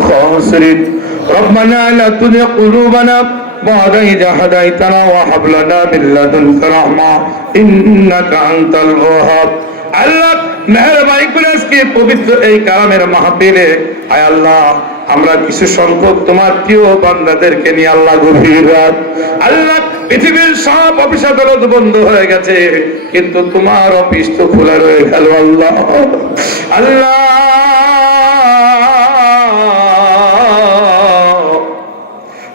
خاسرين ربنا لا تزغ قلوبنا بعد إذ هديتنا وهب لنا من لدنك رحمة إنك أنت الوهاب আল্লাহ মেহেরবানি করে আজকে পবিত্র এই কালামের মাহফিলে আয় আল্লাহ আমরা কিছু সংখ্যক তোমার প্রিয় বান্দাদেরকে নিয়ে আল্লাহ গভীর রাত আল্লাহ পৃথিবীর সব অফিস আদালত বন্ধ হয়ে গেছে কিন্তু তোমার অফিস তো খোলা রয়ে গেল আল্লাহ আল্লাহ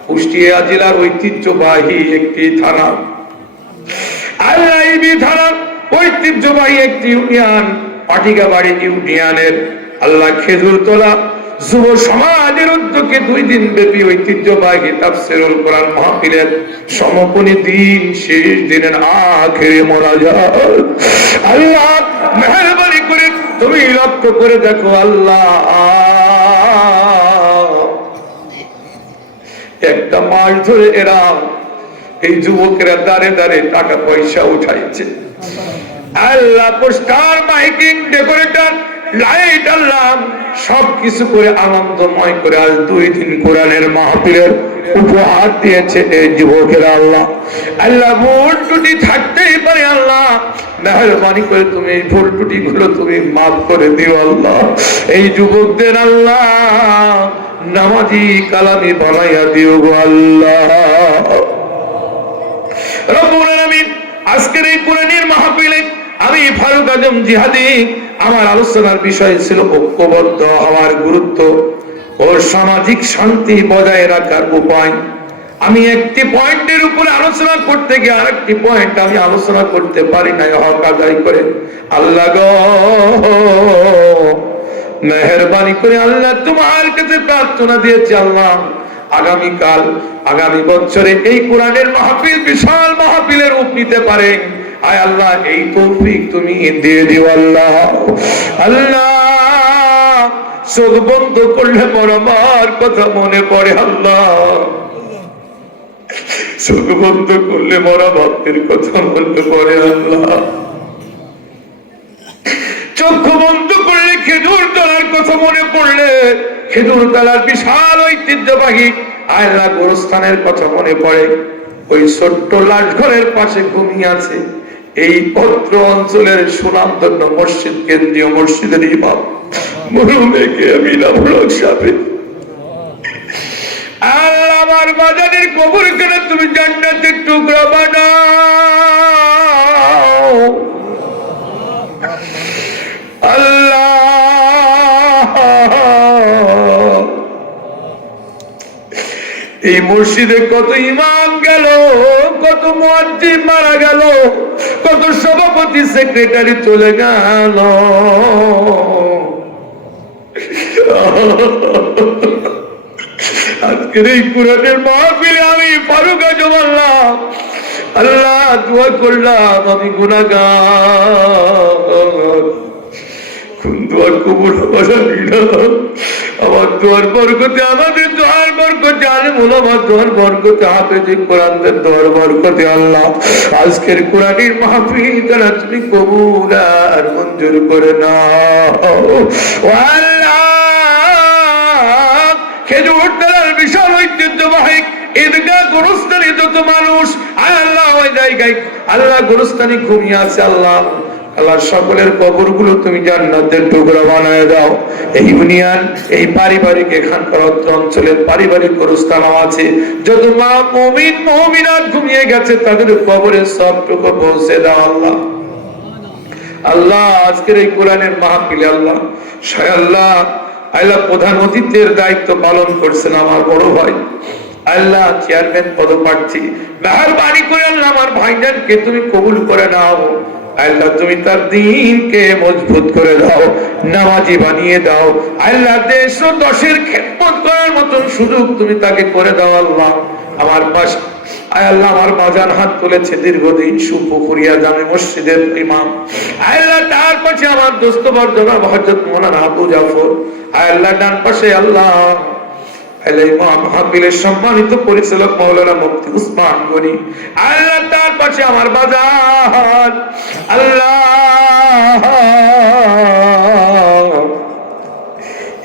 কুষ্টিয়া জেলার ঐতিহ্যবাহী একটি থানা আল্লাহ এই থানার ঐতিহ্যবাহী একটি ইউনিয়ন পাটিকাবাড়ি ইউনিয়নের আল্লাহ খেজুরতলা যুব সমাজের উদ্যোগে 2 দিন ব্যাপী ঐতিহ্যবাহী তাফসীরুল কোরআন মাহফিলের সমাপনী দিন শেষ দিনের আখেরি মোনাজাত আল্লাহ মেহেরবানি করে তুমি লক্ষ্য করে দেখো আল্লাহ একটা মাস ধরে এরা এই যুবকেরা দাঁড়ে দাঁড়ে টাকা পয়সা উঠাইছে আল্লাহ পোস্টার মাইকিং ডেকোরেটর লাইট আল্লাহ সবকিছু করে আনন্দময় করে আজ 2 দিন কোরআনের মাহফিলের উপহার দিয়েছে এই যুবকেরা আল্লাহ আল্লাহ ভুল ত্রুটি থাকতেই পারে আল্লাহ মেহেরবানি করে তুমি এই ভুল ত্রুটি গুলো তুমি মাফ করে দিও আল্লাহ এই যুবকদের আল্লাহ নামাজি কালামি বানাইয়া দিও গো আল্লাহ রব্বুল আলামিন আজকের এই কোরআনের মাহফিলে আমি ফারুক আজম জিহাদি আমার আলোচনার বিষয় ছিল ঐক্যবদ্ধ হওয়ার গুরুত্ব ও সামাজিক শান্তি বজায় রাখার উপায় আমি একটি পয়েন্টের উপরে আলোচনা করতে গিয়ে আরেকটি পয়েন্ট আমি আলোচনা করতে পারি না হক আদায় করে আল্লাহ গো মেহেরবানি করে আল্লাহ তোমার কাছে প্রার্থনা দিয়েছি আল্লাহ আগামী বছরে এই কোরআনের মাহফিল বিশাল মাহফিলের রূপ নিতে পারে আয় আল্লাহ এই তৌফিক তুমি দিয়ে দিও আল্লাহ আল্লাহ চোখ বন্ধ করলে আমার কথা মনে পড়ে আল্লাহ চোখ বন্ধ করলে মরা বাপের কথা মনে পড়ে আল্লাহ চক্ষু বন্ধ করলে খেজুর তলার কথা মনে পড়লে খেজুর তলার বিশাল ঐতিহ্যবাহী আল্লাহ গোরস্থানের কথা মনে পড়ে ওই ছোট্ট লাশ ঘরের পাশে ঘুমিয়ে আছে এই পত্র অঞ্চলের সুনামধন্য মসজিদ কেন্দ্রীয় মসজিদের ইমাম মরহুমেকে আমি নামলক সাহেব আল্লাহ আমার বাজারের কবর করে তুমি জান্নাতের টুকরা বানাও আল্লাহ এই মসজিদে কত ইমাম গেল কত মুয়াজ্জিন মারা গেল কত সভাপতি সেক্রেটারি চলে গেল আজকের এই কোরআনের মাহফিলে আমি ফারুক আজম আল্লাহ দোয়া করলাম আমি গুনাহগার দুয়ার কবুল আমার দুয়ার বরকতে আমাদের দুয়ার বরকতে আলেমুল আমার দুয়ার বরকতে হাফেজে কোরআনদের দুয়ার বরকতে আল্লাহ আজকের কোরআনের মাহফিল তারা তুমি কবুল আর মঞ্জুর করে নাও ও আল্লাহ খেজুর তলার বিশাল ঐতিহ্যবাহী ঈদগাহ গোরস্থানে যত মানুষ আল্লাহ ওই জায়গায় আল্লাহ গোরস্থানে ঘুমিয়ে আছে আল্লাহ আল্লাহ সকলের কবরগুলো তুমি জান্নাতের টুকরা বানায় দাও এই ইউনিয়ন এই পারিবারিক এখানকার অঞ্চলের পারিবারিক গোরস্থান আছে যত মা মুমিন মুমিনাত ঘুমিয়ে গেছে তাদের কবরের সবটুকু পৌঁছে দাও আল্লাহ আল্লাহ আজকের এই কোরআনের মাহফিলে আল্লাহ আল্লাহ আল্লাহ প্রধান অতিথির দায়িত্ব পালন করছেন আমার বড় ভাই আল্লাহ চেয়ারম্যান পদপ্রার্থী মেহেরবানি করে আল্লাহ আমার ভাইজানকে তুমি কবুল করে নাও আল্লাহ তুমি তার দ্বীনকে মজবুত করে দাও নামাজি বানিয়ে দাও আল্লাহ দেশ ও দশের খেদমত করার মতন সুযোগ তুমি তাকে করে দাও আল্লাহ আমার পাশ আল্লাহ আমার বাজার হাত তুলেছে দীর্ঘদিন সুপুকুরিয়া জামে মসজিদের ইমাম আল্লাহ তার পাশে আমার দোস্ত বর্জনা হযরত মাওলানা আবু জাফর আল্লাহ ডান পাশে আল্লাহ মাহফিলের সম্মানিত পরিচালক মাওলানা মুফতি উসমান গনি আল্লাহ তার পাশে আমার বাজার আল্লাহ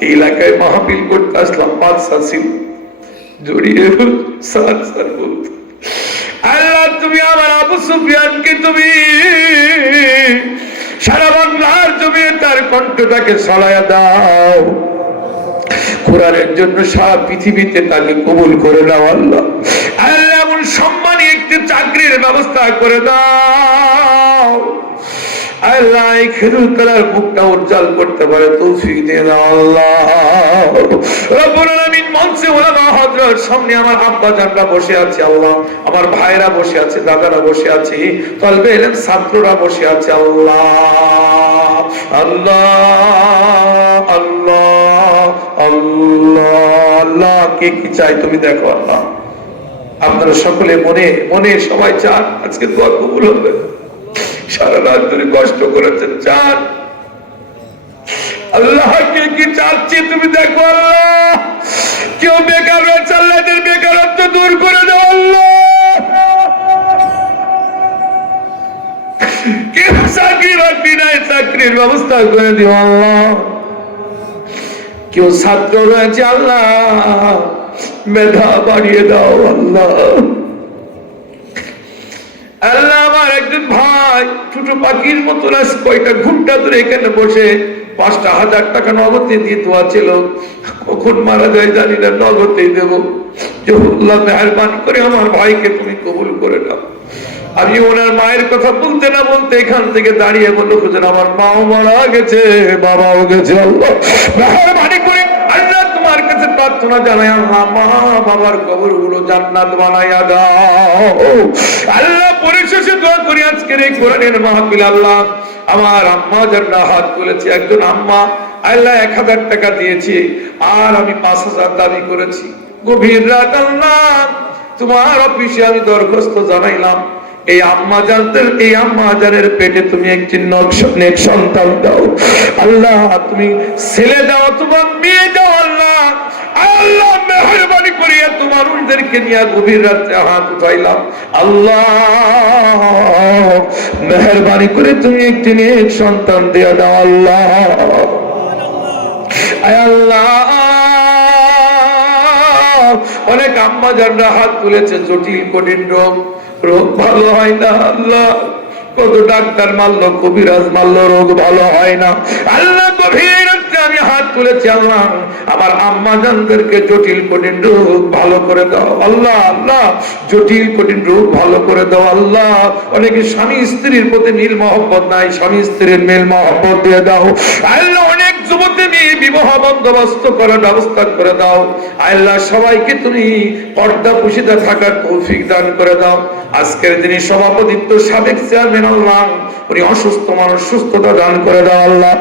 এই এলাকায় মাহফিল করতে আসলাম, বাদশা ছিল জড়িয়ে স্যার স্যার বলতো, আল্লাহ তুমি আমার আবু সুফিয়ানকে তুমি সারা বাংলার জমিয়ে তার কণ্ঠটাকে ছড়াইয়া দাও, কোরআনের জন্য সারা পৃথিবীতে তাকে কবুল করে দাও আল্লাহ। আল্লাহ এমন সম্মানী একটি চাকরির ব্যবস্থা করে দাও আল্লাহ, এই খেজুর তলার মুখটা উজ্জ্বল করতে পারে তৌফিক দিয়ে দাও আল্লাহ। রব্বুল আলামিন মঞ্চে ওলামা হযরত সামনে আমার আব্বা জানরা বসে আছে আল্লাহ, আমার ভাইরা বসে আছে, দাদারা বসে আছে, তলবে ইলম ছাত্ররা বসে আছে আল্লাহ আল্লাহ আল্লাহ আল্লাহ আল্লাহ। কে কি চাই তুমি দেখো আল্লাহ। আপনারা সকলে মনে মনে সবাই চান আজকে দোয়া কবুল হবে, সারা রাত ধরে কষ্ট করেছেন চান আল্লাহ। কে কি চাচ্ছি তুমি দেখো আল্লাহ। কেউ বেকার রয়েছে আল্লাহ, এদের বেকারত্ব দূর করে দাও আল্লাহ। কেউ চাকরি বাকরি নাই, চাকরির ব্যবস্থা করে দিও আল্লাহ। কেউ ছাত্র রয়েছে আল্লাহ, মেধা বাড়িয়ে দাও আল্লাহ। আল্লাহ আমার একজন ভাই ছোট পাখির মতো কয়টা ঘন্টা ধরে এখানে বসে 5,000 টাকা নগদে দিয়ে দোয়া ছিল, কখন মারা যায় জানি না, নগদেই দেবো। আল্লাহ মেহেরবানি করে আমার ভাইকে তুমি কবুল করে নাও। আমি ওনার মায়ের কথা বলতে না বলতে এখান থেকে দাঁড়িয়ে বললো হুজুর আমার মাও মারা গেছে, বাবাও গেছে, আল্লাহ মেহেরবানি করে আল্লাহ তোমার কাছে প্রার্থনা জানাই আল্লাহ মা বাবার কবরগুলো জান্নাত বানাইয়া দাও আল্লাহ। পরিশেষে দোয়া করি আজকের এই কোরআনের মাহফিল আল্লাহ, আমার আম্মা যারা হাত তুলেছে, একজন আম্মা আল্লাহ 1000 টাকা দিয়েছি আর আমি 5000 দাবি করেছি। গভীর রাত আল্লাহ তোমার অফিসে আমি দরখাস্ত জানাইলাম, এই আম্মা জানতেন, এই আম্মা জানের পেটে তুমি একটি নেক সন্তান দাও আল্লাহ, তুমি ছেলে দাও, তোমার মেয়ে দাও আল্লাহ। আল্লাহ মেহেরবানি করিয়া তোমার উনদেরকে নিয়ে গভীর রাতে হাত উঠাইলাম আল্লাহ, মেহেরবানি করে তুমি একটি নেক সন্তান দিয়ে দাও আল্লাহ। আল্লাহ অনেক আম্মা যারা হাত তুলেছে, জটিল কঠিন রোগ, রোগ ভালো হয় না আল্লাহ, কত ডাক্তার মারলো, কবিরাজ মারলো, রোগ ভালো হয় না আল্লাহ। গভীর রাতে আমি হাত তুলেছি আল্লাহ, আমার আম্মা জানদেরকে জটিল কঠিন রোগ ভালো করে দাও আল্লাহ। আল্লাহ জটিল কঠিন রোগ ভালো করে দাও আল্লাহ। অনেকে স্বামী স্ত্রীর প্রতি মিল মহব্বত নাই, স্বামী স্ত্রীর মিল মহব্বত দিয়ে দাও আল্লাহ। অনেক যুবতী নিয়ে বিবাহ বন্দোবস্ত করার ব্যবস্থা করে দাও আল্লাহ। সবাইকে তুমি পর্দা পুশিদা থাকার তৌফিক দান করে দাও। আজকের দিনে সভাপতিত্ব সাবেক চেয়ারম্যান আল্লাহ, উনি অসুস্থ মানুষ, সুস্থতা দান করে দাও আল্লাহ।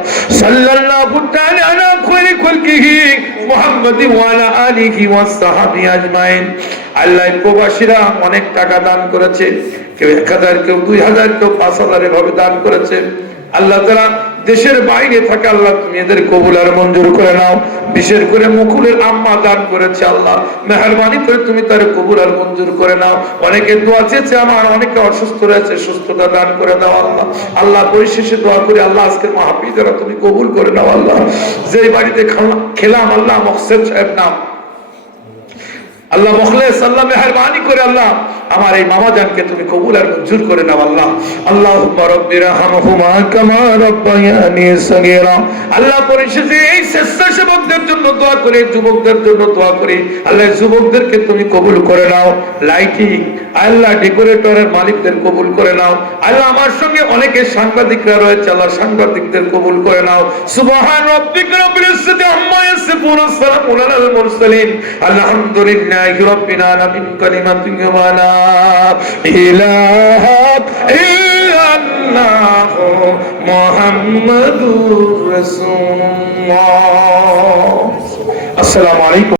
সাল্লাল্লাহু তাআলা আলা খায়রি খালকিহি মুহাম্মাদি ওয়া আলা আলিহি ওয়াস সাহাবি আজমাইন। আল্লাহ প্রবাসীরা অনেক টাকা দান করেছে, কেউ 1000, কেউ 2000, কেউ 5000 এভাবে দান করেছে আল্লাহ। তারা দেশের বাইরে থাকে আল্লাহ, তুমি এদের কবুল আর মঞ্জুর করে নাও। বিশেষ করে মুকুলের আম্মা দান করেছে আল্লাহ, মেহেরবানি করে তুমি তার কবুল আর মঞ্জুর করে নাও। অনেকে দোয়া চেয়েছে আমার, অনেকে অসুস্থ রয়েছে, সুস্থতা দান করে দাও আল্লাহ। আল্লাহ পরিশেষে দোয়া করি আল্লাহ আজকের মাহফিল যারা তুমি কবুল করে নাও আল্লাহ। যেই বাড়িতে খেলাম আল্লাহ মকসেদ সাহেব নাম আল্লাহ, মুখলেস আল্লাহ, মেহেরবানি করে আল্লাহ আমার এই মামা জানকে তুমি কবুল আর মঞ্জুর করে নাও আল্লাহ। আল্লাহুম্মা রাব্বিরহামহুমা কামা রাব্বায়ানি সগীরা। আল্লাহ পরিশেষে এই স্বেচ্ছাসেবকদের জন্য দোয়া করি, যুবকদের জন্য দোয়া করি আল্লাহ, যুবকদেরকে তুমি কবুল করে নাও। লাইটিং আল্লাহ ডেকোরেটরের মালিকদের কবুল করে নাও আল্লাহ। আমার সঙ্গে অনেকে সাংবাদিকরা রয়েছে আল্লাহ, সাংবাদিকদের কবুল করে নাও। সুবহান রাব্বিকা রাব্বিল ইজ্জাতি আম্মা ইয়াসিফুন, ওয়াসসালামুন আলাল মুরসালিন, আলহামদুলিল্লাহি রাব্বিল আলামিন। কালিমাতুন ওয়া লা ইলাহা ইল্লাল্লাহ মুহাম্মাদুর রাসূলুল্লাহ। আসসালামু আলাইকুম।